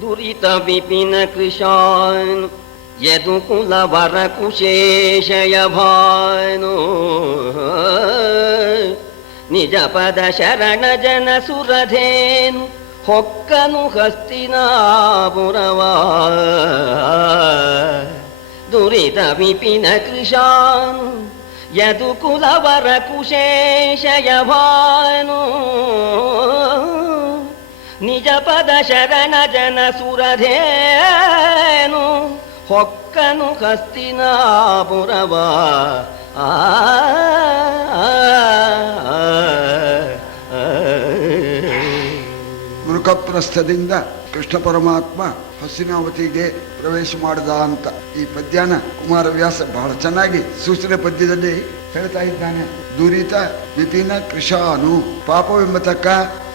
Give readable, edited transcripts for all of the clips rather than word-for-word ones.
ದುರಿತ ವಿಪಿನ ಕೃಶಾನ್ ಯದುಕುಲ ವರ ಕುಶೇಷಯ ಭಾನು ನಿಜ ಪದ ಶರಣ ಜನ ಸುರಧೇನು ಹೊಕ್ಕನು ಹಸ್ತಿನಾಪುರವ ದುರಿತ ವಿಪಿನ ಕೃಶಾನ್ ಯದುಕುಲ ವರ ಕುಶೇಷಯ ಭಾನು ನಿಜ ಪದ ಶರಣ ಜನ ಸುರಧೇನು ಹೊಕ್ಕನು ಹಸ್ತಿನಾಪುರವ ಮೃಗಪ್ರಸ್ಥದಿಂದ ಕೃಷ್ಣ ಪರಮಾತ್ಮ ಹಸ್ತಿನಾವತಿಗೆ ಪ್ರವೇಶ ಮಾಡಿದ ಅಂತ ಈ ಪದ್ಯನ ಕುಮಾರವ್ಯಾಸ ಬಹಳ ಚೆನ್ನಾಗಿ ಸೂಚನೆ ಪದ್ಯದಲ್ಲಿ ಹೇಳ್ತಾ ಇದ್ದಾನೆ. ದುರಿತ ವಿಪಿನ ಕೃಶಾನು, ಪಾಪವೆಂಬತಕ್ಕ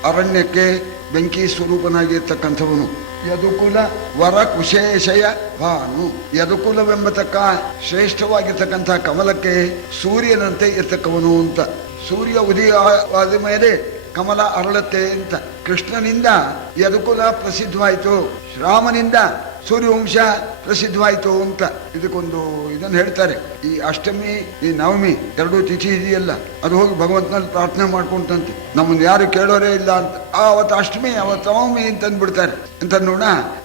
ಅರಣ್ಯಕ್ಕೆ ಬೆಂಕಿ ಸ್ವರೂಪನಾಗಿರ್ತಕ್ಕಂಥವನು. ಯದುಕುಲ ವರ ಕುಶೇಷಯ ಭಾನು, ಯದುಕುಲವೆಂಬತಕ್ಕ ಶ್ರೇಷ್ಠವಾಗಿರ್ತಕ್ಕಂಥ ಕಮಲಕ್ಕೆ ಸೂರ್ಯನಂತೆ ಇರ್ತಕ್ಕವನು ಅಂತ. ಸೂರ್ಯ ಉದಯವಾದ ಮೇಲೆ ಕಮಲ ಅರಳುತ್ತೆ ಅಂತ. ಕೃಷ್ಣನಿಂದ ಯದುಕುಲ ಪ್ರಸಿದ್ಧವಾಯಿತು, ಶ್ರಾಮನಿಂದ ಸೂರ್ಯವಂಶ ಪ್ರಸಿದ್ಧವಾಯಿತು ಅಂತ. ಇದಕ್ಕೊಂದು ಇದನ್ನು ಹೇಳ್ತಾರೆ. ಈ ಅಷ್ಟಮಿ ಈ ನವಮಿ ಎರಡೂ ತಿಥಿ ಇದೆಯಲ್ಲ, ಅದು ಹೋಗಿ ಭಗವಂತನಲ್ಲಿ ಪ್ರಾರ್ಥನೆ ಮಾಡ್ಕೊಂತಂತೆ. ನಮ್ಮನ್ನು ಯಾರು ಕೇಳೋರೇ ಇಲ್ಲ ಅಂತ. ಅವತ್ತು ಅಷ್ಟಮಿ ಅವತ್ತು ನವಮಿ ಅಂತ ಅಂದ್ಬಿಡ್ತಾರೆ ಅಂತ ನೋಡ.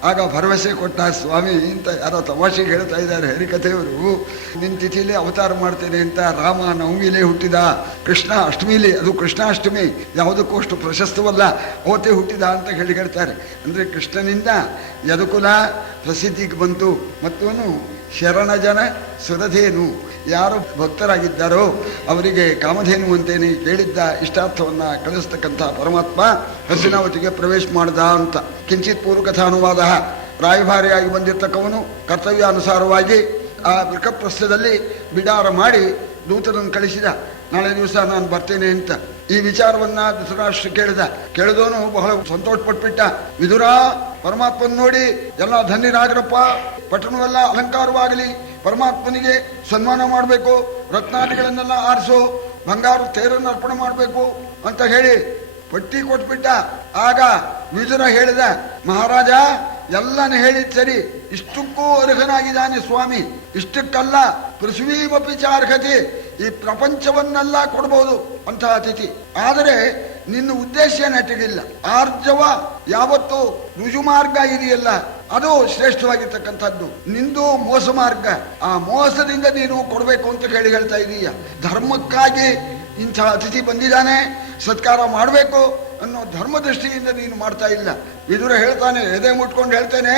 ಆಗ ಭರವಸೆ ಕೊಟ್ಟ ಸ್ವಾಮಿ ಅಂತ ಯಾರೋ ತಮಾಷೆಗೆ ಹೇಳ್ತಾ ಇದ್ದಾರೆ ಹರಿಕಥೆಯವರು. ನಿನ್ನ ತಿಥಿಲೇ ಅವತಾರ ಮಾಡ್ತೇನೆ ಅಂತ. ರಾಮ ನವಮಿಲೇ ಹುಟ್ಟಿದ, ಕೃಷ್ಣ ಅಷ್ಟಮಿಲೇ, ಅದು ಕೃಷ್ಣಾಷ್ಟಮಿ ಯಾವುದಕ್ಕೂ ಅಷ್ಟು ಪ್ರಶಸ್ತವಲ್ಲ, ಅವತ್ತೇ ಹುಟ್ಟಿದ ಅಂತ ಹೇಳ್ತಾರೆ. ಅಂದರೆ ಕೃಷ್ಣನಿಂದ ಯದುಕುಲ ಪ್ರಸಿದ್ಧಿಗೆ ಬಂತು. ಮತ್ತವನು ಶರಣ ಜನ ಸುರಧೇನು, ಯಾರು ಭಕ್ತರಾಗಿದ್ದಾರೋ ಅವರಿಗೆ ಕಾಮಧೇನು ಅಂತೇನೆ ಕೇಳಿದ್ದ ಇಷ್ಟಾರ್ಥವನ್ನ ಕಳಿಸ್ತಕ್ಕಂಥ ಪರಮಾತ್ಮ ಹಸ್ತಿನಾವತಿಗೆ ಪ್ರವೇಶ ಮಾಡ್ದ ಅಂತ. ಕಿಂಚಿತ್ ಪೂರ್ವಕಥಾನುವಾದ. ರಾಯಭಾರಿಯಾಗಿ ಬಂದಿರ್ತಕ್ಕವನು ಕರ್ತವ್ಯಾನುಸಾರವಾಗಿ ಆ ವೃಕಪ್ರಸ್ಥದಲ್ಲಿ ಬಿಡಾರ ಮಾಡಿ ದೂತರನ್ನು ಕಳಿಸಿದ. ನಾಳೆ ದಿವಸ ನಾನು ಬರ್ತೇನೆ ಅಂತ. ಈ ವಿಚಾರವನ್ನ ಧೃತರಾಷ್ಟ್ರ ಕೇಳಿದವನು ಬಹಳ ಸಂತೋಷ ಪಟ್ಬಿಟ್ಟ. ವಿದುರ, ಪರಮಾತ್ಮನ ನೋಡಿ ಎಲ್ಲ ಧನ್ಯರಾಗ್ರಪ್ಪ, ಪಟ್ಟಣವೆಲ್ಲ ಅಲಂಕಾರವಾಗಲಿ, ಪರಮಾತ್ಮನಿಗೆ ಸನ್ಮಾನ ಮಾಡಬೇಕು, ರತ್ನಾದಿಗಳನ್ನೆಲ್ಲ ಆರಿಸು, ಬಂಗಾರ ತೇರನ್ನು ಅರ್ಪಣೆ ಮಾಡಬೇಕು ಅಂತ ಹೇಳಿ ಪಟ್ಟಿ ಕೊಟ್ಬಿಟ್ಟ. ಆಗ ವಿದುರ ಹೇಳಿದ, ಮಹಾರಾಜ ಎಲ್ಲನ ಹೇಳಿದ್ ಸರಿ, ಇಷ್ಟಕ್ಕೂ ಅರ್ಹನಾಗಿದ್ದಾನೆ ಸ್ವಾಮಿ, ಇಷ್ಟಕ್ಕಲ್ಲ ಪೃಥ್ವೀಮಪಿ ಚ ಅರ್ಹತೆ, ಈ ಪ್ರಪಂಚವನ್ನೆಲ್ಲ ಕೊಡಬಹುದು ಅಂತಹ ಅತಿಥಿ. ಆದರೆ ನಿನ್ನ ಉದ್ದೇಶ ನೆಟ್ಟಿಗಿಲ್ಲ. ಆರ್ಜವ ಯಾವತ್ತು ರುಜು ಮಾರ್ಗ ಇದೆಯಲ್ಲ ಅದು ಶ್ರೇಷ್ಠವಾಗಿರ್ತಕ್ಕಂಥದ್ದು. ನಿಂದು ಮೋಸ ಮಾರ್ಗ, ಆ ಮೋಸದಿಂದ ನೀನು ಕೊಡಬೇಕು ಅಂತ ಹೇಳ್ತಾ ಇದೀಯ. ಧರ್ಮಕ್ಕಾಗಿ ಇಂಥ ಅತಿಥಿ ಬಂದಿದ್ದಾನೆ, ಸತ್ಕಾರ ಮಾಡಬೇಕು ಅನ್ನೋ ಧರ್ಮ ದೃಷ್ಟಿಯಿಂದ ನೀನು ಮಾಡ್ತಾ ಇಲ್ಲ. ವಿದುರ ಹೇಳ್ತಾನೆ, ಎದೆ ಮುಟ್ಕೊಂಡು ಹೇಳ್ತೇನೆ,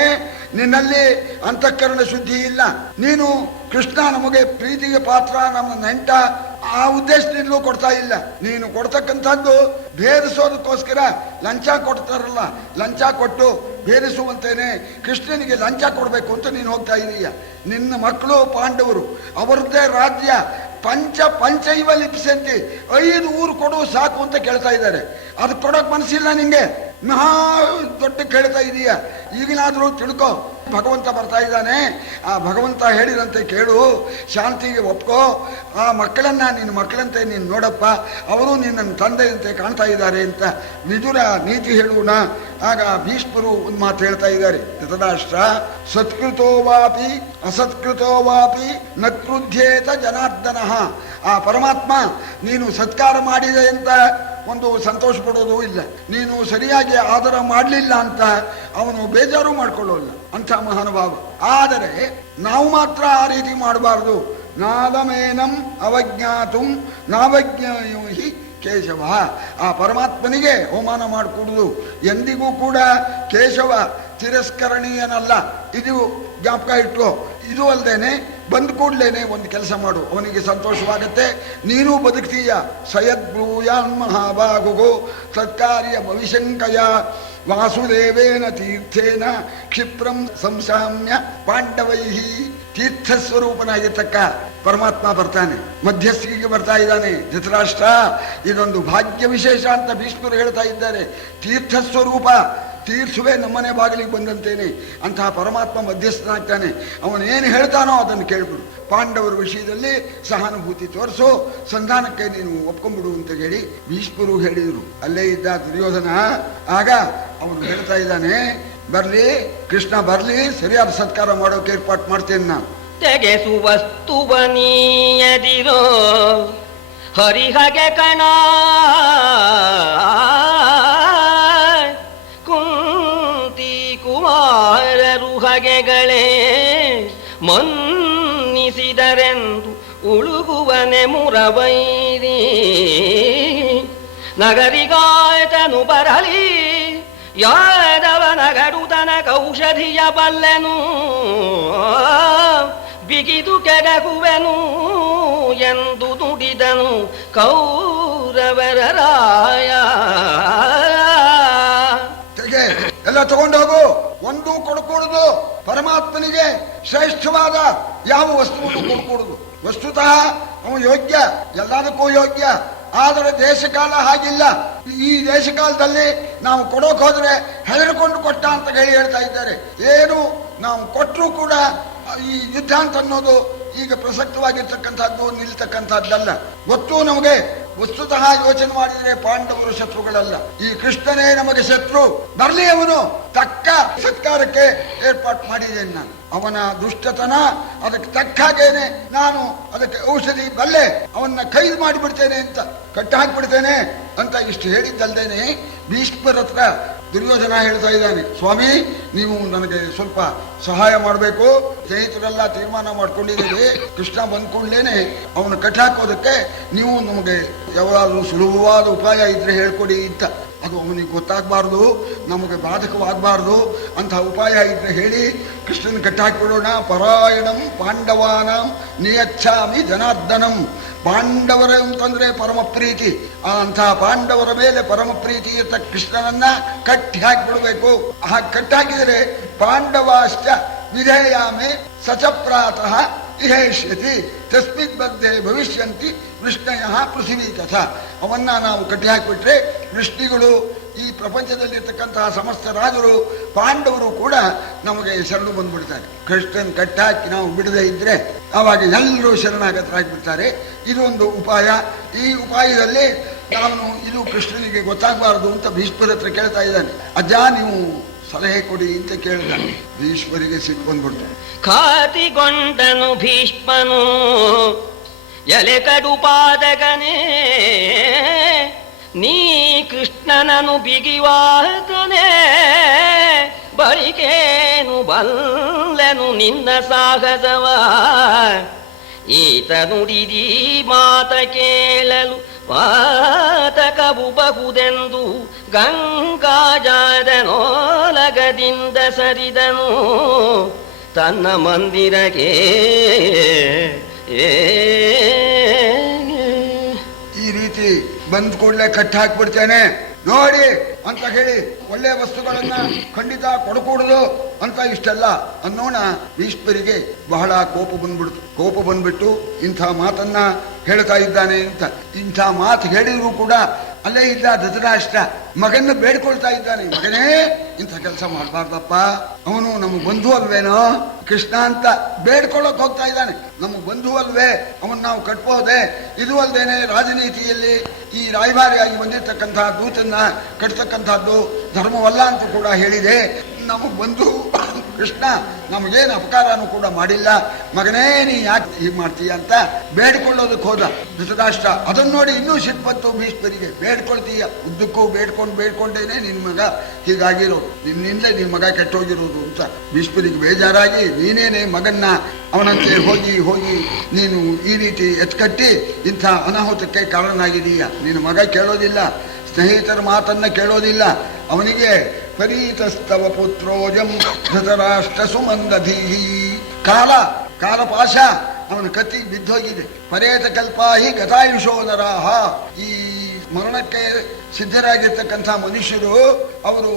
ನಿನ್ನಲ್ಲಿ ಅಂತಃಕರಣ ಶುದ್ಧಿ ಇಲ್ಲ. ನೀನು ಕೃಷ್ಣ ನಮಗೆ ಪ್ರೀತಿಗೆ ಪಾತ್ರ, ನಮ್ಮ ನೆಂಟ, ಆ ಉದ್ದೇಶದಿಂದಲೂ ಕೊಡ್ತಾ ಇಲ್ಲ. ನೀನು ಕೊಡ್ತಕ್ಕಂಥದ್ದು ಭೇದಿಸೋದಕ್ಕೋಸ್ಕರ ಲಂಚ ಕೊಡ್ತಾರಲ್ಲ, ಲಂಚ ಕೊಟ್ಟು ಭೇದಿಸುವಂತೇನೆ ಕೃಷ್ಣನಿಗೆ ಲಂಚ ಕೊಡಬೇಕು ಅಂತ ನೀನು ಹೋಗ್ತಾ ಇದೀಯ. ನಿನ್ನ ಮಕ್ಕಳು ಪಾಂಡವರು, ಅವರದ್ದೇ ರಾಜ್ಯ, ಪಂಚೈವ ಲಿಪಿಸಂತಿ, 5 ಊರು ಕೊಡು ಸಾಕು ಅಂತ ಕೇಳ್ತಾ ಇದ್ದಾರೆ. ಅದು ಕೊಡೋಕೆ ಮನಸ್ಸಿಲ್ಲ ನಿಂಗೆ, ಮಹಾ ದೊಡ್ಡ ಕೇಳ್ತಾ ಇದೀಯ. ಈಗಲಾದರೂ ತಿಳ್ಕೊ, ಭಗವಂತ ಬರ್ತಾ ಇದ್ದಾನೆ, ಆ ಭಗವಂತ ಹೇಳಿದಂತೆ ಕೇಳು, ಶಾಂತಿಗೆ ಒಪ್ಕೋ, ಆ ಮಕ್ಕಳನ್ನ ನಿನ್ನ ಮಕ್ಕಳಂತೆ ನೀನು ನೋಡಪ್ಪ, ಅವರು ನಿನ್ನ ತಂದೆಯಂತೆ ಕಾಣ್ತಾ ಇದ್ದಾರೆ ಅಂತ ವಿದುರ ನೀತಿ ಹೇಳುವಣ. ಆಗ ಭೀಷ್ಮರು ಒಂದು ಮಾತು ಹೇಳ್ತಾ ಇದ್ದಾರೆ, ಧೃತರಾಷ್ಟ್ರ, ಸತ್ಕೃತೋವಾಪಿ ಅಸತ್ಕೃತೋವಾಪಿ ನ ಕ್ರುಧ್ಯೇತ ಜನಾರ್ದನ. ಆ ಪರಮಾತ್ಮ ನೀನು ಸತ್ಕಾರ ಮಾಡಿದೆ ಅಂತ ಒಂದು ಸಂತೋಷ ಪಡೋದು ಇಲ್ಲ, ನೀನು ಸರಿಯಾಗಿ ಆದರ ಮಾಡಲಿಲ್ಲ ಅಂತ ಅವನು ಬೇಜಾರು ಮಾಡ್ಕೊಳ್ಳೋಲ್ಲ, ಅಂಥ ಮಹಾನುಭಾವ. ಆದರೆ ನಾವು ಮಾತ್ರ ಆ ರೀತಿ ಮಾಡಬಾರ್ದು. ನಾದಮೇನಂ ಅವಜ್ಞಾತು ನಾವಜ್ಞಾಯೋ ಹಿ ಕೇಶವ. ಆ ಪರಮಾತ್ಮನಿಗೆ ಅವಮಾನ ಮಾಡಿಕೊಡುದು ಎಂದಿಗೂ ಕೂಡ ಕೇಶವ ತಿರಸ್ಕರಣೀಯನಲ್ಲ. ಇದು ಜ್ಞಾಪಕ ಇಟ್ಟು. ಇದು ಅಲ್ಲದೇನೆ ಬಂದ ಕೂಡ್ಲೇನೆ ಒಂದು ಕೆಲಸ ಮಾಡು, ಅವನಿಗೆ ಸಂತೋಷವಾಗತ್ತೆ, ನೀನು ಬದುಕ್ತೀಯ. ಸಯದ್ಬ್ರೂಯಾನ್ ಮಹಾಭಾಗುಗೋ ಸತ್ಕಾರ್ಯ ಭವಿಷ್ಯಂಕಯ ವಾಸುದೇವೇನ ತೀರ್ಥೇನ ಕ್ಷಿಪ್ರಂ ಸಂಸಾಮ್ಯ ಪಾಂಡವೈಹಿ. ತೀರ್ಥ ಸ್ವರೂಪನಾಗಿರ್ತಕ್ಕ ಪರಮಾತ್ಮ ಬರ್ತಾನೆ, ಮಧ್ಯಸ್ಥಿಗೆ ಬರ್ತಾ ಇದ್ದಾನೆ. ಧೃತರಾಷ್ಟ್ರ, ಇದೊಂದು ಭಾಗ್ಯ ವಿಶೇಷ ಅಂತ ಭೀಷ್ಮರು ಹೇಳ್ತಾ ಇದ್ದಾರೆ. ತೀರ್ಥ ಸ್ವರೂಪ, ತೀರ್ಥವೇ ನಮ್ಮನೆ ಬಾಗಿಲಿಗೆ ಬಂದಂತೇನೆ ಅಂತಹ ಪರಮಾತ್ಮ ಮಧ್ಯಸ್ಥನಾಗ್ತಾನೆ. ಅವನೇನು ಹೇಳ್ತಾನೋ ಅದನ್ನು ಕೇಳ್ಬಿಡು. ಪಾಂಡವರ ವಿಷಯದಲ್ಲಿ ಸಹಾನುಭೂತಿ ತೋರಿಸು, ಸಂಧಾನಕ್ಕೆ ನೀನು ಒಪ್ಕೊಂಡ್ಬಿಡು ಅಂತ ಹೇಳಿ ಭೀಷ್ಮರು ಹೇಳಿದರು. ಅಲ್ಲೇ ಇದ್ದ ದುರ್ಯೋಧನ ಆಗ ಅವನು ಹೇಳ್ತಾ ಇದ್ದಾನೆ, ಬರ್ಲಿ ಕೃಷ್ಣ ಬರ್ಲಿ, ಸರಿಯಾದ ಸತ್ಕಾರ ಮಾಡೋಕೆ ಏರ್ಪಾಟ್ ಮಾಡ್ತೇನೆ ನಾನು. ತೆಗೆಸು ವಸ್ತುವ ನೀಯದಿರೋ ಹರಿಹಗೆ ಕಣ ಕುಂತಿ ಕುಮಾರರು ಹಗೆಗಳೇ ಮನ್ನಿಸಿದರೆಂದು ಉಳುಗುವನೆ ಮುರವೈರಿ ನಗರಿಗಾಯತನು ಬರಲಿ ಯಾದವನ ಗಡುತನ ಕೌಷಧಿಯ ಬಲ್ಲೆನು ಬಿಗಿದು ಕೆಡಗುವೆನು ಎಂದು ನುಡಿದನು ಕೌರವರ ರಾಯ. ತೆಗೆ ಎಲ್ಲ ತಗೊಂಡೋಗು, ಒಂದೂ ಕೊಡ್ಕೂಡುದು. ಪರಮಾತ್ಮನಿಗೆ ಶ್ರೇಷ್ಠವಾದ ಯಾವ ವಸ್ತುವನ್ನು ಕೊಡ್ಕೂಡುದು. ವಸ್ತುತಃ ಅವನು ಯೋಗ್ಯ, ಎಲ್ಲದಕ್ಕೂ ಯೋಗ್ಯ. ಆದರೆ ದೇಶಕಾಲ ಹಾಗಿಲ್ಲ. ಈ ದೇಶಕಾಲದಲ್ಲಿ ನಾವು ಕೊಡೋಕೆ ಹೋದ್ರೆ ಹೆದರಿಕೊಂಡು ಕೊಟ್ಟ ಅಂತ ಹೇಳ್ತಾ ಇದ್ದಾರೆ. ಏನು ನಾವು ಕೊಟ್ಟರೂ ಕೂಡ ಈ ಯುದ್ಧ ಅಂತ ಅನ್ನೋದು ಈಗ ಪ್ರಸಕ್ತವಾಗಿರ್ತಕ್ಕಂಥದ್ದು ನಿಲ್ತಕ್ಕಂಥದ್ದಲ್ಲ. ಗೊತ್ತು ನಮಗೆ. ವಸ್ತುತಃ ಯೋಚನೆ ಮಾಡಿದರೆ ಪಾಂಡವರು ಶತ್ರುಗಳಲ್ಲ, ಈ ಕೃಷ್ಣನೇ ನಮಗೆ ಶತ್ರು. ಬರ್ಲಿ, ಅವನು ತಕ್ಕ ಸತ್ಕಾರಕ್ಕೆ ಏರ್ಪಾಟ್ ಮಾಡಿದ್ದೇನೆ ನಾನು. ಅವನ ದುಷ್ಟತನ ಅದಕ್ಕೆ ತಕ್ಕ ಹಾಗೇನೆ ನಾನು ಅದಕ್ಕೆ ಔಷಧಿ ಬಲ್ಲೆ, ಅವನ್ನ ಕೈದು ಮಾಡಿಬಿಡ್ತೇನೆ ಅಂತ, ಕಟ್ಟ ಹಾಕಿಬಿಡ್ತೇನೆ ಅಂತ ಇಷ್ಟು ಹೇಳಿದ್ದಲ್ದೇನೆ ಭೀಷ್ಮರ ಹತ್ರ ದುರ್ಯೋಧನ ಹೇಳ್ತಾ ಇದ್ದಾನೆ, ಸ್ವಾಮಿ ನೀವು ನನಗೆ ಸ್ವಲ್ಪ ಸಹಾಯ ಮಾಡಬೇಕು. ಸ್ನೇಹಿತರೆಲ್ಲ ತೀರ್ಮಾನ ಮಾಡ್ಕೊಂಡಿದ್ದೀವಿ, ಕೃಷ್ಣ ಬಂದ್ಕೊಂಡ್ಲೇನೆ ಅವನು ಕಟ್ಟಾಕೋದಕ್ಕೆ ನೀವು ನಮಗೆ ಯಾವಾದ್ರೂ ಸುಲಭವಾದ ಉಪಾಯ ಇದ್ರೆ ಹೇಳ್ಕೊಡಿ ಅಂತ. ಅದು ಅವನಿಗೆ ಗೊತ್ತಾಗಬಾರ್ದು, ನಮಗೆ ಬಾಧಕವಾಗಬಾರ್ದು. ಅಂತಹ ಉಪಾಯ ಇದ್ರೆ ಹೇಳಿ ಕೃಷ್ಣನ ಕಟ್ಟಾಕಿಬಿಡೋಣ. ಪರಾಯಣಂ ಪಾಂಡವಾನಾಂ ನಿಯಚ್ಛಾಮಿ ಜನಾರ್ದನಂ. ಪಾಂಡವರ ಅಂತಂದ್ರೆ ಪರಮ ಪ್ರೀತಿ, ಅಂತಹ ಪಾಂಡವರ ಮೇಲೆ ಪರಮ ಪ್ರೀತಿ ಇರ್ತ ಕೃಷ್ಣನನ್ನ ಕಟ್ಟಿ ಹಾಕಿಬಿಡ್ಬೇಕು. ಹಾಗೆ ಕಟ್ಟಾಕಿದರೆ ಪಾಂಡವಾಶ್ಚ ವಿಧೇಯಾಮೆ ಸಚಪ್ರಾತಃ ಇಹೇಷ್ಯತಿ ತಸ್ಮಿತ್ ಬದ್ಧೆ ಭವಿಷ್ಯಂತಿ ವೃಷ್ಣಯ ಪೃಥಿವೀ ತಥಾ. ಅವನ್ನ ನಾವು ಕಟ್ಟಿ ಹಾಕಿಬಿಟ್ರೆ ವೃಷ್ಣಿಗಳು, ಈ ಪ್ರಪಂಚದಲ್ಲಿರ್ತಕ್ಕಂತಹ ಸಮಸ್ತ ರಾಜರು, ಪಾಂಡವರು ಕೂಡ ನಮಗೆ ಶರಣು ಬಂದ್ಬಿಡ್ತಾರೆ. ಕೃಷ್ಣನ್ ಕಟ್ಟಾಕಿ ನಾವು ಬಿಡದೇ ಇದ್ರೆ ಆವಾಗ ಎಲ್ಲರೂ ಶರಣಾಗತರಾಗಿಬಿಡ್ತಾರೆ. ಇದು ಒಂದು ಉಪಾಯ. ಈ ಉಪಾಯದಲ್ಲಿ ನಾನು ಇದು ಕೃಷ್ಣನಿಗೆ ಗೊತ್ತಾಗಬಾರದು ಅಂತ ಭೀಷ್ಮರ ಹತ್ರ ಕೇಳ್ತಾ ಇದ್ದಾನೆ. ಅಜ್ಜ ನೀವು ಸಲಹೆ ಕೊಡಿ ಅಂತ ಕೇಳಿದ. ಭೀಷ್ಮರಿಗೆ ಸಿಟ್ಟು ಬಂದ್ಬಿಡ್ತು. ಖಾತಿಗೊಂಡನು ಭೀಷ್ಮನು ಎಲೆ ಕಡುಪಾದಗನೇ, ನೀ ಕೃಷ್ಣನನು ಬಿಗಿವಾತನೇ, ಬಳಿಕೇನು ಬಲ್ಲೆನು ನಿನ್ನ ಸಾಹಸವ. ಈತ ನುಡಿದಿ ಮಾತ ಕೇಳಲು ಪಾತಕವು ಬಹುದೆಂದು ಗಂಗಾಜಾದನೋಲಗದಿಂದ ಸರಿದನು ತನ್ನ ಮಂದಿರಕ್ಕೆ. ಈ ರೀತಿ ಬಂದ್ ಕೂಡಲೇ ಕಟ್ಟಿ ಹಾಕ್ಬಿಡ್ತೇನೆ ನೋಡಿ ಅಂತ ಹೇಳಿ ಒಳ್ಳೆ ವಸ್ತುಗಳನ್ನ ಖಂಡಿತ ಕೊಡಕೂಡದು ಅಂತ ಇಷ್ಟೆಲ್ಲ ಅನ್ನೋಣ. ಭೀಷ್ಮರಿಗೆ ಬಹಳ ಕೋಪ ಬಂದ್ಬಿಡ್ತು. ಕೋಪ ಬಂದ್ಬಿಟ್ಟು ಇಂಥ ಮಾತನ್ನ ಹೇಳ್ತಾ ಇದ್ದಾನೆ ಅಂತ. ಇಂಥ ಮಾತು ಹೇಳಿದ್ರು ಕೂಡ ಅಲ್ಲೇ ಇದ್ದ ಧೃತರಾಷ್ಟ್ರ ಮಗನ್ನ ಬೇಡ್ಕೊಳ್ತಾ ಇದ್ದಾನೆ, ಮಗನೇ ಇಂಥ ಕೆಲಸ ಮಾಡಬಾರ್ದಪ್ಪ, ಅವನು ನಮ್ಮ ಬಂಧು ಅಲ್ವೇನೋ ಕೃಷ್ಣ ಅಂತ ಬೇಡ್ಕೊಳ್ಳೋಕೆ ಹೋಗ್ತಾ ಇದ್ದಾನೆ. ನಮ್ಮ ಬಂಧು ಅಲ್ವೇ, ಅವನ್ ನಾವು ಕಟ್ಬೋದೆ. ಇದು ಅಲ್ದೇನೆ ರಾಜನೀತಿಯಲ್ಲಿ ಈ ರಾಯಭಾರಿಯಾಗಿ ಬಂದಿರತಕ್ಕಂತಹ ದೂತನ್ನ ಕಟ್ತಕ್ಕಂಥದ್ದು ಧರ್ಮವಲ್ಲ ಅಂತ ಕೂಡ ಹೇಳಿದೆ. ನಮಗ್ ಬಂಧು ಕೃಷ್ಣ ನಮಗೇನು ಅಪಕಾರನೂ ಕೂಡ ಮಾಡಿಲ್ಲ, ಮಗನೇ ನೀ ಯಾಕೆ ಹೀಗೆ ಮಾಡ್ತೀಯ ಅಂತ ಬೇಡ್ಕೊಳ್ಳೋದಕ್ಕೆ ಹೋದ ಧೃತರಾಷ್ಟ್ರ. ಅದನ್ನ ನೋಡಿ ಇನ್ನೂ ಸಿಟ್ಟು ಬಂತು ಭೀಷ್ಮರಿಗೆ. ಬೇಡ್ಕೊಳ್ತೀಯ, ಉದ್ದಕ್ಕೂ ಬೇಡ್ಕೊಂಡೇನೆ ನಿನ್ ಮಗ ಹೀಗಾಗಿರೋ, ನಿನ್ನಿಂದಲೇ ನಿನ್ ಮಗ ಕೆಟ್ಟೋಗಿರೋದು ಅಂತ ಭೀಷ್ಮರಿಗೆ ಬೇಜಾರಾಗಿ, ನೀನೇನೆ ಮಗನ್ನ ಅವನಂತೆ ಹೋಗಿ ನೀನು ಈ ರೀತಿ ಎತ್ಕಟ್ಟಿ ಇಂಥ ಅನಾಹುತಕ್ಕೆ ಕಾರಣನಾಗಿದೀಯ. ನಿನ್ನ ಮಗ ಕೇಳೋದಿಲ್ಲ, ಸ್ನೇಹಿತರ ಮಾತನ್ನ ಕೇಳೋದಿಲ್ಲ. ಅವನಿಗೆ ಪರೀತಸ್ತವ ಪುತ್ರೋಜಂ ಧೃತರಾಷ್ಟ್ರ ಸುಮಂದಧೀಹಿ. ಕಾಲಪಾಶ ಅವನ ಕತ್ತಿಗೆ ಬಿದ್ದೋಗಿದೆ. ಪರೇತ ಕಲ್ಪಾಹಿ ಗತಾಯುಷೋದರಾಹ. ಈ ಮರಣಕ್ಕೆ ಸಿದ್ಧರಾಗಿರ್ತಕ್ಕಂಥ ಮನುಷ್ಯರು ಅವರು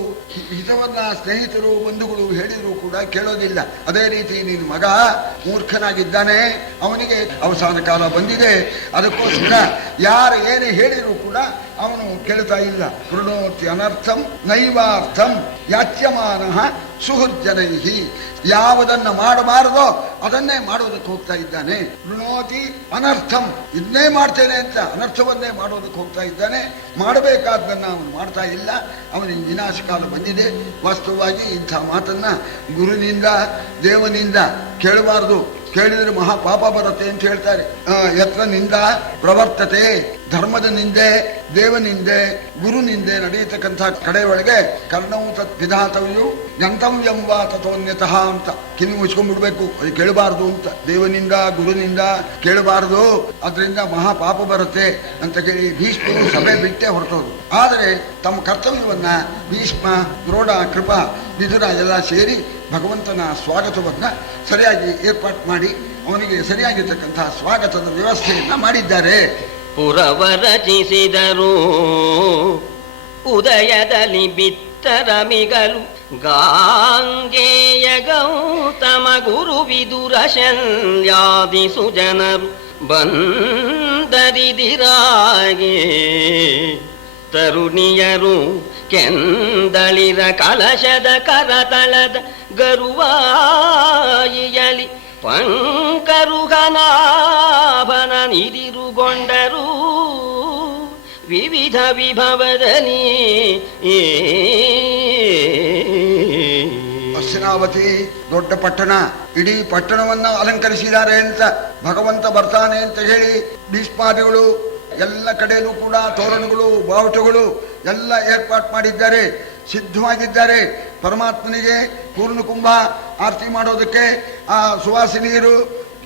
ಹಿತವನ್ನ ಸ್ನೇಹಿತರು ಬಂಧುಗಳು ಹೇಳಿದ್ರು ಕೂಡ ಕೇಳೋದಿಲ್ಲ. ಅದೇ ರೀತಿ ನಿನ್ನ ಮಗ ಮೂರ್ಖನಾಗಿದ್ದಾನೆ, ಅವನಿಗೆ ಅವಸಾನ ಕಾಲ ಬಂದಿದೆ. ಅದಕ್ಕೋಸ್ಕರ ಯಾರು ಏನೇ ಹೇಳಿದ್ರು ಕೂಡ ಅವನು ಕೇಳ್ತಾ ಇಲ್ಲ. ಕೃಣೋತಿ ಅನರ್ಥಂ ನೈವಾರ್ಥಂ ಯಾಚ್ಯಮಾನಃ ಸುಹೃಜ್ಜನೈಹಿ. ಯಾವುದನ್ನ ಮಾಡಬಾರದೋ ಅದನ್ನೇ ಮಾಡೋದಕ್ಕೆ ಹೋಗ್ತಾ ಇದ್ದಾನೆ. ಕೃಣೋತಿ ಅನರ್ಥಂ, ಇದನ್ನೇ ಮಾಡ್ತೇನೆ ಅಂತ ಅನರ್ಥವನ್ನೇ ಮಾಡೋದಕ್ಕೆ ಹೋಗ್ತಾ ಇದ್ದಾನೆ. ಮಾಡಬೇಕಾದ್ದನ್ನ ಅವನು ಮಾಡ್ತಾ ಇಲ್ಲ. ಅವನಿಗೆ ವಿನಾಶ ಕಾಲ ಬಂದಿದೆ. ವಾಸ್ತವವಾಗಿ ಇಂಥ ಮಾತನ್ನ ಗುರುನಿಂದ ದೇವನಿಂದ ಕೇಳಬಾರದು. ಕೇಳಿದರೆ ಮಹಾಪಾಪ ಬರುತ್ತೆ ಅಂತ ಹೇಳ್ತಾರೆ. ಯತ್ರ ನಿಂದ ಪ್ರವರ್ತತೆ, ಧರ್ಮದ ನಿಂದೆ, ದೇವನಿಂದೆ, ಗುರುನಿಂದೆ ನಡೆಯತಕ್ಕಂಥ ಕಡೆ ಒಳಗೆ ಕರ್ಣವು ತತ್ ವಿಧಾತವ್ಯು ಗಂತವ್ಯಂ ವಾ ತಥೋನ್ಯತಃ ಅಂತ ಕಿವಿ ಮುಚ್ಕೊಂಡ್ಬಿಡ್ಬೇಕು. ಅದು ಕೇಳಬಾರ್ದು ಅಂತ. ದೇವನಿಂದ ಗುರುನಿಂದ ಕೇಳಬಾರದು, ಅದರಿಂದ ಮಹಾಪಾಪ ಬರುತ್ತೆ ಅಂತ ಕೇಳಿ ಭೀಷ್ಮರು ಸಭೆ ಬಿಟ್ಟೆ ಹೊರಟೋದು. ಆದರೆ ತಮ್ಮ ಕರ್ತವ್ಯವನ್ನ ಭೀಷ್ಮ, ದ್ರೋಣ, ಕೃಪ, ವಿದುರ ಎಲ್ಲ ಸೇರಿ ಭಗವಂತನ ಸ್ವಾಗತವನ್ನ ಸರಿಯಾಗಿ ಏರ್ಪಾಟ್ ಮಾಡಿ ಅವನಿಗೆ ಸರಿಯಾಗಿರ್ತಕ್ಕಂತಹ ಸ್ವಾಗತದ ವ್ಯವಸ್ಥೆಯನ್ನ ಮಾಡಿದ್ದಾರೆ. ಪುರವರಚಿಸಿದರು ಉದಯದಲ್ಲಿ ಬಿತ್ತರ ಮಿಗಲು ಗಾಂಗೇಯ ಗೌತಮ ಗುರು ವಿದುರ ಶಲ್ಯಾದಿ ಸುಜನರು ಬಂದರಿದಿರಾಗೆ ತರುಣಿಯರು ಕೆಂದಳಿರ ಕಲಶದ ಕರತಳದ ಗರುವಾಯಿಯಲಿ ಪಂಕರುಘನಾಭನ ನಿದಿರುಗೊಂಡರು ವಿವಿಧ ವಿಭವದಲ್ಲಿ. ಹಸ್ತಿನಾವತಿ ದೊಡ್ಡ ಪಟ್ಟಣ, ಇಡೀ ಪಟ್ಟಣವನ್ನ ಅಲಂಕರಿಸಿದ್ದಾರೆ ಅಂತ ಭಗವಂತ ಬರ್ತಾನೆ ಅಂತ ಹೇಳಿ ಭೀಷ್ಮಾದಿಗಳು ಎಲ್ಲ ಕಡೆಯಲ್ಲೂ ಕೂಡ ತೋರಣಗಳು, ಬಾವುಟಗಳು ಎಲ್ಲ ಏರ್ಪಾಟ್ ಮಾಡಿದ್ದಾರೆ, ಸಿದ್ಧವಾಗಿದ್ದಾರೆ. ಪರಮಾತ್ಮನಿಗೆ ಪೂರ್ಣ ಕುಂಭ ಆರತಿ ಮಾಡೋದಕ್ಕೆ ಆ ಸುವಾಸಿನಿಯರು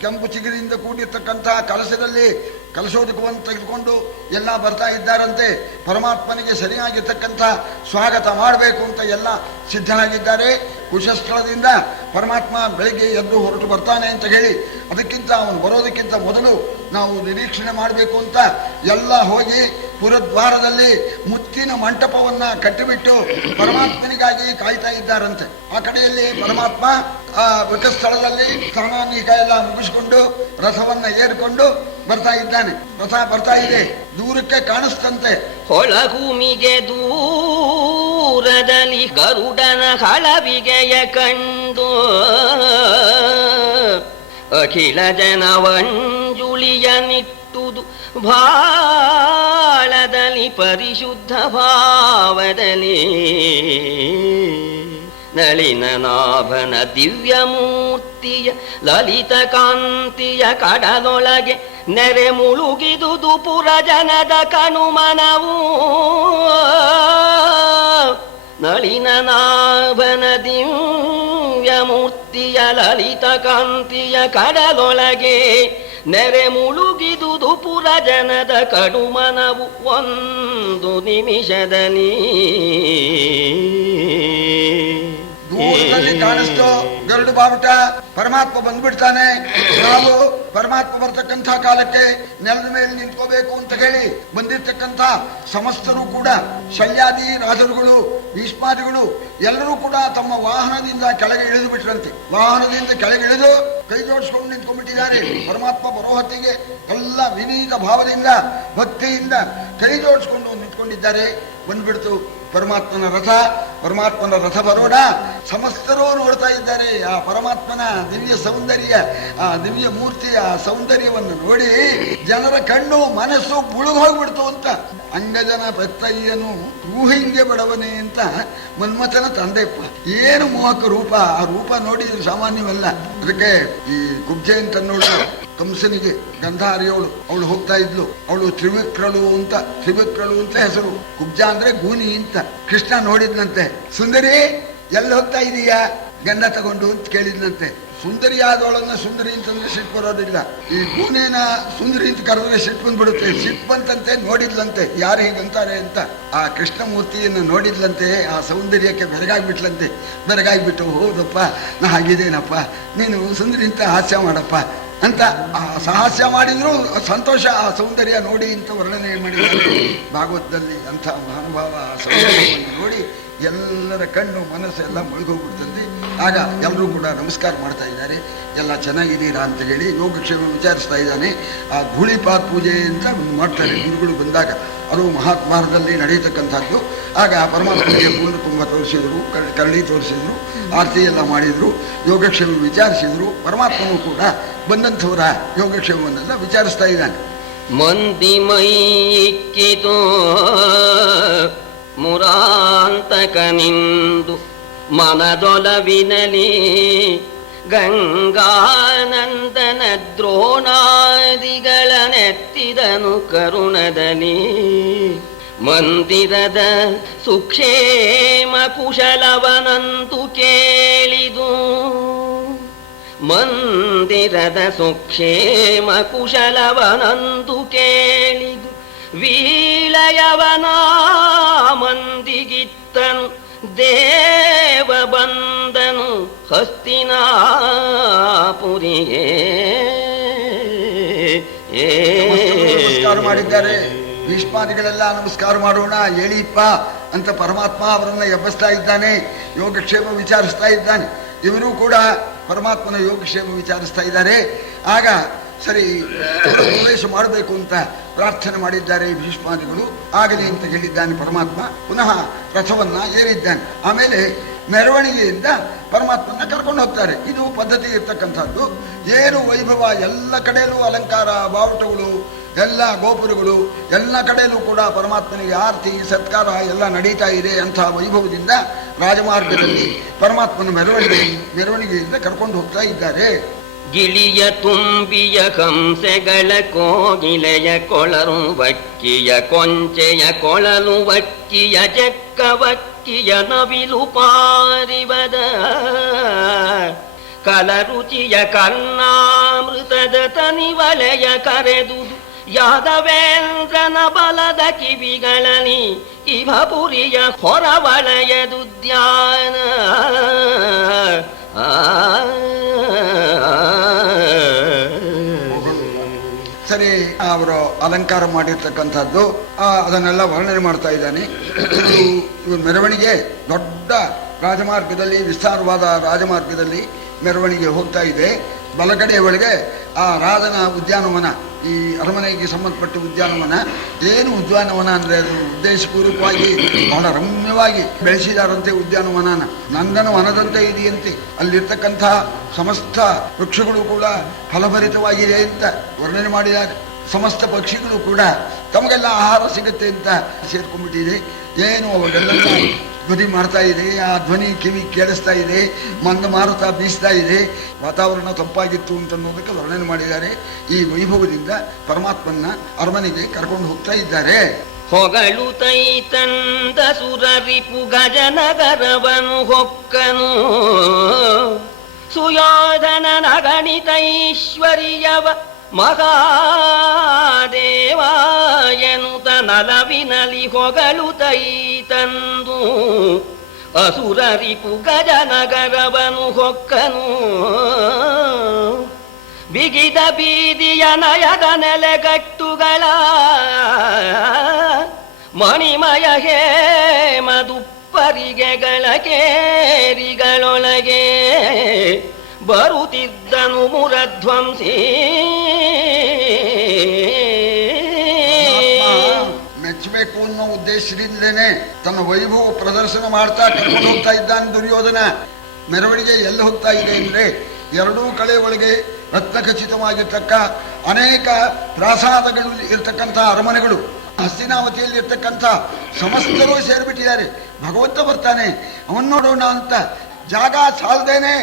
ಕೆಂಪು ಚಿಗುರಿಯಿಂದ ಕೂಡಿರ್ತಕ್ಕಂಥ ಕಲಶದಲ್ಲಿ ಕಲಶೋದಕವನ್ನು ತೆಗೆದುಕೊಂಡು ಎಲ್ಲ ಬರ್ತಾ ಇದ್ದಾರಂತೆ. ಪರಮಾತ್ಮನಿಗೆ ಸರಿಯಾಗಿರ್ತಕ್ಕಂಥ ಸ್ವಾಗತ ಮಾಡಬೇಕು ಅಂತ ಎಲ್ಲ ಸಿದ್ಧರಾಗಿದ್ದಾರೆ. ಕುಶಸ್ಥಳದಿಂದ ಪರಮಾತ್ಮ ಬೆಳಿಗ್ಗೆ ಎದ್ದು ಹೊರಟು ಬರ್ತಾನೆ ಅಂತ ಹೇಳಿ ಅದಕ್ಕಿಂತ ಅವನು ಬರೋದಕ್ಕಿಂತ ಮೊದಲು ನಾವು ನಿರೀಕ್ಷಣೆ ಮಾಡಬೇಕು ಅಂತ ಎಲ್ಲ ಹೋಗಿ ಪುರದ್ವಾರದಲ್ಲಿ ಮುತ್ತಿನ ಮಂಟಪವನ್ನ ಕಟ್ಟಿಬಿಟ್ಟು ಪರಮಾತ್ಮನಿಗಾಗಿ ಕಾಯ್ತಾ ಇದ್ದಾರಂತೆ. ಆ ಕಡೆಯಲ್ಲಿ ಪರಮಾತ್ಮ ಆ ವೃಕಸ್ಥಳದಲ್ಲಿ ಸ್ನಾನಾನಿಕ ಎಲ್ಲ ಮುಗಿಸಿಕೊಂಡು ರಥವನ್ನ ಏರ್ಕೊಂಡು ಬರ್ತಾ ಇದ್ದಾನೆ. ರಥ ಬರ್ತಾ ಇದೆ, ದೂರಕ್ಕೆ ಕಾಣಿಸ್ತಂತೆ. ಹೊಳಗುಮಿಗೆ ದೂರದಲ್ಲಿ ಗರುಡನ ಹಳವಿಗೆಯ ಕಂಡು ಅಖಿಲ ಜನವಂಜುಳಿಯ ನಿಟ್ಟುದು ಭಾಳದಲ್ಲಿ ಪರಿಶುದ್ಧ ಭಾವದಲ್ಲಿ ನಳಿನ ನಾಭನ ದಿವ್ಯ ಮೂರ್ತಿಯ ಲಲಿತ ಕಾಂತಿಯ ಕಡಲೊಳಗೆ ನೆರೆ ಮುಳುಗಿದುದು ಪುರ ಜನದ ಕನುಮನವು. ನಳಿನ ನಾಭನ ದಿವ್ಯ ಮೂರ್ತಿಯ ಲಲಿತ ಕಾಂತಿಯ ಕಡಲೊಳಗೆ ನೆರೆ ಮುಳುಗಿದುದು ಪುರ ಜನದ ಕಡುಮನವು ಒಂದು ನಿಮಿಷದಲ್ಲಿ. ದೂರದಲ್ಲಿ ಕಾಣಿಸ್ತು ಗರುಡು ಬಾವುಟ. ಪರಮಾತ್ಮ ಬಂದ್ಬಿಡ್ತಾನೆ. ನಾವು ಪರಮಾತ್ಮ ಬರ್ತಕ್ಕಂಥ ಕಾಲಕ್ಕೆ ನೆಲದ ಮೇಲೆ ನಿಂತ್ಕೋಬೇಕು ಅಂತ ಹೇಳಿ ಬಂದಿರ್ತಕ್ಕಂಥ ಸಮಸ್ತರು ಕೂಡ ಶಲ್ಯಾದಿ ರಾಜರುಗಳು, ಭೀಷ್ಮಾದಿಗಳು ಎಲ್ಲರೂ ಕೂಡ ತಮ್ಮ ವಾಹನದಿಂದ ಕೆಳಗೆ ಇಳಿದು ಬಿಟ್ರಂತೆ. ವಾಹನದಿಂದ ಕೆಳಗಿಳಿದು ಕೈ ಜೋಡಿಸ್ಕೊಂಡು ನಿಂತ್ಕೊಂಡ್ಬಿಟ್ಟಿದ್ದಾರೆ. ಪರಮಾತ್ಮ ಬರೋ ಹೊತ್ತಿಗೆ ಎಲ್ಲ ವಿನೀತ ಭಾವದಿಂದ ಭಕ್ತಿಯಿಂದ ಕೈ ಜೋಡಿಸ್ಕೊಂಡು ನಿಂತ್ಕೊಂಡಿದ್ದಾರೆ. ಬಂದ್ಬಿಡ್ತು ಪರಮಾತ್ಮನ ರಥ. ಪರಮಾತ್ಮನ ರಥ ಬರೋಣ ಸಮಸ್ತರೂ ನೋಡ್ತಾ ಇದ್ದಾರೆ. ಆ ಪರಮಾತ್ಮನ ದಿವ್ಯ ಸೌಂದರ್ಯ, ಆ ದಿವ್ಯ ಮೂರ್ತಿಯ ಸೌಂದರ್ಯವನ್ನು ನೋಡಿ ಜನರ ಕಣ್ಣು ಮನಸ್ಸು ಮುಳುಗ್ ಹೋಗ್ಬಿಡ್ತು ಅಂತ. ಅಂಗಜನ ಪೆತ್ತಯ್ಯನು ಊಹಿಂಗೆ ಬಡವನೆ ಅಂತ ಮನ್ಮಥನ ತಂದೆಪ್ಪ. ಏನು ಮೋಹಕ ರೂಪ! ಆ ರೂಪ ನೋಡಿದ್ರೆ ಸಾಮಾನ್ಯವಲ್ಲ. ಅದಕ್ಕೆ ಈ ಕುಬ್ಜೆ ಅಂತ ನೋಡು, ಕಂಸನಿಗೆ ಗಂಧ ಹರಿಯೋಳು, ಅವಳು ಹೋಗ್ತಾ ಇದ್ಲು. ಅವಳು ತ್ರಿವಿಕ್ರಳು ಅಂತ ಹೆಸರು. ಕುಬ್ಜ ಅಂದ್ರೆ ಗೂನಿ ಅಂತ. ಕೃಷ್ಣ ನೋಡಿದ್ನಂತೆ, ಸುಂದರಿ ಎಲ್ಲಿ ಹೋಗ್ತಾ ಇದೀಯಾ ಗಂಧ ತಗೊಂಡು ಅಂತ ಕೇಳಿದ್ನಂತೆ. ಸುಂದರಿ ಆದವಳನ್ನ ಸುಂದರಿ ಅಂತಂದ್ರೆ ಸಿಟ್ಟು ಬರೋದಿಲ್ಲ. ಈ ಗೂನೇನ ಸುಂದರಿ ಅಂತ ಕರೆದ್ರೆ ಸಿಟ್ಟು ಬಂದ್ಬಿಡುತ್ತೆ. ಸಿಟ್ಟು ಬಂತಂತೆ, ನೋಡಿದ್ಲಂತೆ ಯಾರು ಹೀಗಂತಾರೆ ಅಂತ. ಆ ಕೃಷ್ಣಮೂರ್ತಿಯನ್ನು ನೋಡಿದ್ಲಂತೆ, ಆ ಸೌಂದರ್ಯಕ್ಕೆ ಬೆರಗಾಗ್ಬಿಟ್ಲಂತೆ. ಬೆರಗಾಗ್ಬಿಟ್ಟು, ಹೌದಪ್ಪ ನಾ ಹಾಗಿದ್ದೇನಪ್ಪ, ನೀನು ಸುಂದರಿ ಅಂತ ಹಾಸ್ಯ ಮಾಡಪ್ಪ ಅಂತ ಸಾಹಸ್ಯ ಮಾಡಿದ್ರು ಸಂತೋಷ. ಆ ಸೌಂದರ್ಯ ನೋಡಿ ಅಂತ ವರ್ಣನೆ ಮಾಡಿದ್ದಾರೆ ಭಾಗವತದಲ್ಲಿ. ಅಂಥ ಮಹಾನುಭಾವ ಆ ಸೌಂದರ್ಯವನ್ನು ನೋಡಿ ಎಲ್ಲರ ಕಣ್ಣು ಮನಸ್ಸೆಲ್ಲ ಮುಳುಗೋಗ್ಬಿಡ್ತಂತೆ. ಆಗ ಎಲ್ಲರೂ ಕೂಡ ನಮಸ್ಕಾರ ಮಾಡ್ತಾ ಇದ್ದಾರೆ. ಎಲ್ಲ ಚೆನ್ನಾಗಿದ್ದೀರಾ ಅಂತ ಹೇಳಿ ಯೋಗಕ್ಷೇಮ ವಿಚಾರಿಸ್ತಾ ಇದ್ದಾನೆ. ಆ ಧೂಳಿಪಾತ್ ಪೂಜೆ ಅಂತ ಮಾಡ್ತಾರೆ ಗುರುಗಳು ಬಂದಾಗ. ಅದು ಮಹಾತ್ಮಾರದಲ್ಲಿ ನಡೆಯತಕ್ಕಂಥದ್ದು. ಆಗ ಪರಮಾತ್ಮನಿಗೆ ಪೂರ್ಣ ಕುಂಭ ತೋರಿಸಿದ್ರು, ಕರಡಿ ತೋರಿಸಿದ್ರು, ಆರತಿ ಎಲ್ಲ ಮಾಡಿದ್ರು, ಯೋಗಕ್ಷೇಮ ವಿಚಾರಿಸಿದ್ರು. ಪರಮಾತ್ಮನು ಕೂಡ ಬಂದಂಥವರ ಯೋಗಕ್ಷೇಮವನ್ನೆಲ್ಲ ವಿಚಾರಿಸ್ತಾ ಇದ್ದಾನೆ. ಮಂದಿ ಮೈ ಇಕ್ಕಿತೋ ಮುರಾಂತಕನಿಂದು ಮನದೊಲವಿನಲಿ ಗಂಗಾನಂದನ ದ್ರೋಣಾದಿಗಳ ನೆತ್ತಿದನು ಕರುಣದಲ್ಲಿ. ಮಂದಿರದ ಸುಕ್ಷೇಮ ಕುಶಲವನಂತು ಕೇಳಿದು, ಮಂದಿರದ ಸುಕ್ಷೇಮ ಕುಶಲವನಂತು ಕೇಳಿದು. ವೀಳಯವನ ಮಂದಿಗಿತ್ತನು ದೇವ ಬಂದನು ಹಸ್ತಿನಾಪುರಿಗೆ. ನಮಸ್ಕಾರ ಮಾಡಿದ್ದಾರೆ. ಭೀಷ್ಮಾದಿಗಳೆಲ್ಲ ನಮಸ್ಕಾರ ಮಾಡೋಣ ಹೇಳಿಪ್ಪ ಅಂತ ಪರಮಾತ್ಮ ಅವರನ್ನ ಎಬ್ಬಿಸ್ತಾ ಇದ್ದಾನೆ, ಯೋಗಕ್ಷೇಮ ವಿಚಾರಿಸ್ತಾ ಇದ್ದಾನೆ. ಇವರು ಕೂಡ ಪರಮಾತ್ಮನ ಯೋಗಕ್ಷೇಮ ವಿಚಾರಿಸ್ತಾ ಇದ್ದಾರೆ. ಆಗ ಸರಿ ಪ್ರವೇಶ ಮಾಡಬೇಕು ಅಂತ ಪ್ರಾರ್ಥನೆ ಮಾಡಿದ್ದಾರೆ ಭೀಷ್ಮಾದಿಗಳು. ಆಗಲಿ ಅಂತ ಹೇಳಿದ್ದಾನೆ ಪರಮಾತ್ಮ. ಪುನಃ ರಥವನ್ನ ಏರಿದ್ದಾನೆ. ಆಮೇಲೆ ಮೆರವಣಿಗೆಯಿಂದ ಪರಮಾತ್ಮನ ಕರ್ಕೊಂಡು ಹೋಗ್ತಾರೆ. ಇದು ಪದ್ಧತಿ ಇರ್ತಕ್ಕಂಥದ್ದು. ಏನು ವೈಭವ, ಎಲ್ಲ ಕಡೆಯಲ್ಲೂ ಅಲಂಕಾರ, ಬಾವುಟಗಳು, ಎಲ್ಲ ಗೋಪುರಗಳು, ಎಲ್ಲ ಕಡೆಯಲ್ಲೂ ಕೂಡ ಪರಮಾತ್ಮನಿಗೆ ಆರತಿ ಸತ್ಕಾರ ಎಲ್ಲ ನಡೀತಾ ಇದೆ. ಅಂತಹ ವೈಭವದಿಂದ ರಾಜಮಾರ್ಗದಲ್ಲಿ ಪರಮಾತ್ಮನ ಮೆರವಣಿಗೆಯಿಂದ ಕರ್ಕೊಂಡು ಹೋಗ್ತಾ ಇದ್ದಾರೆ. ಗಿಳಿಯ ತುಂಬಿಯ ಕಂಸೆಗಳ ಕೋಗಿಲೆಯ ಕೊಳರು ವಕ್ಕಿಯ ಕೊಂಚೆಯ ಕೊಳಲು ವಕ್ಕಿಯ ಚೆಕ್ಕ ವಕ್ಕಿಯ ನವಿಲು ಪಾರಿವದ ಕಲರುಚಿಯ ಕರ್ಣಾಮೃತದ ತನಿವಲೆಯ ಕರೆದುದು ಯಾದವೇಂದ್ರನ ಬಲದ ಕಿವಿಗಳಲ್ಲಿ ಇಭಪುರಿಯ ಹೊರವಲಯದುದ್ಯಾನ. ಸರಿ, ಅವರು ಅಲಂಕಾರ ಮಾಡಿರ್ತಕ್ಕಂಥದ್ದು ಅದನ್ನೆಲ್ಲ ವರ್ಣನೆ ಮಾಡ್ತಾ ಇದ್ದಾನೆ. ಇವರು ಮೆರವಣಿಗೆ ದೊಡ್ಡ ರಾಜಮಾರ್ಗದಲ್ಲಿ, ವಿಸ್ತಾರವಾದ ರಾಜಮಾರ್ಗದಲ್ಲಿ ಮೆರವಣಿಗೆ ಹೋಗ್ತಾ ಇದೆ. ಬಲಗಡೆಯ ಒಳಗೆ ಆ ರಾಜನ ಉದ್ಯಾನವನ, ಈ ಅರಮನೆಗೆ ಸಂಬಂಧಪಟ್ಟ ಉದ್ಯಾನವನ. ಏನು ಉದ್ಯಾನವನ ಅಂದ್ರೆ ಅದು ಉದ್ದೇಶಪೂರ್ವಕವಾಗಿ ಬಹಳ ರಮ್ಯವಾಗಿ ಬೆಳೆಸಿದಾರಂತೆ ಉದ್ಯಾನವನನ. ನಂದನ ವನದಂತೆ ಇದೆಯಂತೆ. ಅಲ್ಲಿರ್ತಕ್ಕಂಥ ಸಮಸ್ತ ವೃಕ್ಷಗಳು ಕೂಡ ಫಲಭರಿತವಾಗಿದೆ ಅಂತ ವರ್ಣನೆ ಮಾಡಿದ್ದಾರೆ. ಸಮಸ್ತ ಪಕ್ಷಿಗಳು ಕೂಡ ತಮಗೆಲ್ಲ ಆಹಾರ ಸಿಗುತ್ತೆ ಅಂತ ಸೇರ್ಕೊಂಡ್ಬಿಟ್ಟಿದೆ. ಏನು ಅವಾಗೆಲ್ಲ ಧ್ವನಿ ಮಾಡ್ತಾ ಇದೆ. ಆ ಧ್ವನಿ ಕಿವಿ ಕೇಳಿಸ್ತಾ ಇದೆ. ಮಂದ ಮಾರುತ ಬೀಸ್ತಾ ಇದೆ. ವಾತಾವರಣ ತಂಪಾಗಿತ್ತು ಅಂತ ಅನ್ನೋದಕ್ಕೆ ವರ್ಣನೆ ಮಾಡಿದ್ದಾರೆ. ಈ ವೈಭವದಿಂದ ಪರಮಾತ್ಮನ ಅರಮನೆಗೆ ಕರ್ಕೊಂಡು ಹೋಗ್ತಾ ಇದ್ದಾರೆ. ಹೊಗಳು ತೈತಂದ ಸುರರಿಪು ಗಜನಗರವನು ಹೊಕ್ಕನು ಸುಯೋಧನ ನಗಣಿತೈಶ್ವರ್ಯವ ಮಹಾದೇವಾಯನುತ ನಲವಿನಲಿ ಹೊಗಳು ತೈತಂದು ಅಸುರರಿಪು ಗಜನಗರವನು ಹೊಕ್ಕನು. ಬಿಗಿದ ಬೀದಿಯ ನಯದ ನೆಲೆಗಟ್ಟುಗಳ ಮಣಿಮಯ ಹೇಮದುಪ್ಪರಿಗೆಗಳ ಕೇರಿಗಳೊಳಗೆ ಬರುತ್ತಿದ್ದನು ಮುರಧ್ವಂಸಿ. ಮೆಚ್ಚಬೇಕು ಅನ್ನೋ ಉದ್ದೇಶದಿಂದಲೇ ತನ್ನ ವೈಭವ ಪ್ರದರ್ಶನ ಮಾಡ್ತಾ ಕರ್ಕೊಂಡು ಹೋಗ್ತಾ ಇದ್ದಾನೆ ದುರ್ಯೋಧನ. ಮೆರವಣಿಗೆ ಎಲ್ಲಿ ಹೋಗ್ತಾ ಇದೆ ಅಂದ್ರೆ, ಎರಡೂ ಕಡೆ ಒಳಗೆ ರತ್ನಖಚಿತವಾಗಿರ್ತಕ್ಕ ಅನೇಕ ಪ್ರಾಸಾದಗಳು ಇರ್ತಕ್ಕಂಥ ಅರಮನೆಗಳು, ಹಸ್ತಿನಾವತಿಯಲ್ಲಿ ಇರ್ತಕ್ಕಂಥ ಸಮಸ್ತರು ಸೇರಿಬಿಟ್ಟಿದ್ದಾರೆ. ಭಗವಂತ ಬರ್ತಾನೆ, ಅವನ್ ನೋಡೋಣ ಅಂತ ಜಾಗ ಸಾಲದೇನೆ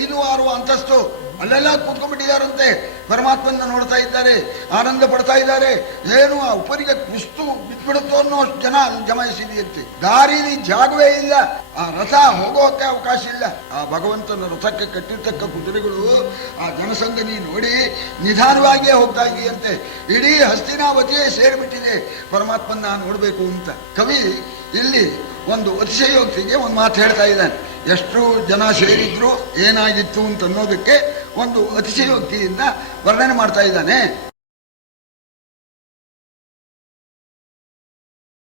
5-6 ಅಂತಸ್ತು ಅಲ್ಲೆಲ್ಲ ಕೂತ್ಕೊಂಡ್ಬಿಟ್ಟಿದ್ದಾರಂತೆ. ಪರಮಾತ್ಮನ ನೋಡ್ತಾ ಇದ್ದಾರೆ, ಆನಂದ ಪಡ್ತಾ ಇದ್ದಾರೆ. ಏನು ಆ ಉಪರಿಗೆ ಕುಸ್ತು ಬಿಟ್ಬಿಡುತ್ತೋ ಅನ್ನೋ ಜನ ಜಮಾಯಿಸಿದೆಯಂತೆ. ದಾರಿಲಿ ಜಾಗವೇ ಇಲ್ಲ, ಆ ರಥ ಹೋಗೋಕೆ ಅವಕಾಶ ಇಲ್ಲ. ಆ ಭಗವಂತನ ರಥಕ್ಕೆ ಕಟ್ಟಿರ್ತಕ್ಕ ಕುದುರೆಗಳು ಆ ಜನಸಂದಣಿ ನೋಡಿ ನಿಧಾನವಾಗಿಯೇ ಹೋಗ್ತಾ ಇದೆಯಂತೆ. ಇಡೀ ಹಸ್ತಿನಾವತಿಯೇ ಸೇರಿಬಿಟ್ಟಿದೆ ಪರಮಾತ್ಮನ ನೋಡಬೇಕು ಅಂತ. ಕವಿ ಇಲ್ಲಿ ಒಂದು ಅತಿಶಯೋಕ್ತಿಗೆ ಒಂದು ಮಾತು ಹೇಳ್ತಾ ಇದ್ದಾನೆ. ಎಷ್ಟು ಜನ ಸೇರಿದ್ರು ಏನಾಗಿತ್ತು ಅಂತ ಅನ್ನೋದಕ್ಕೆ ಒಂದು ಅತಿಶಯೋಕ್ತಿಯಿಂದ ವರ್ಣನೆ ಮಾಡ್ತಾ ಇದ್ದಾನೆ.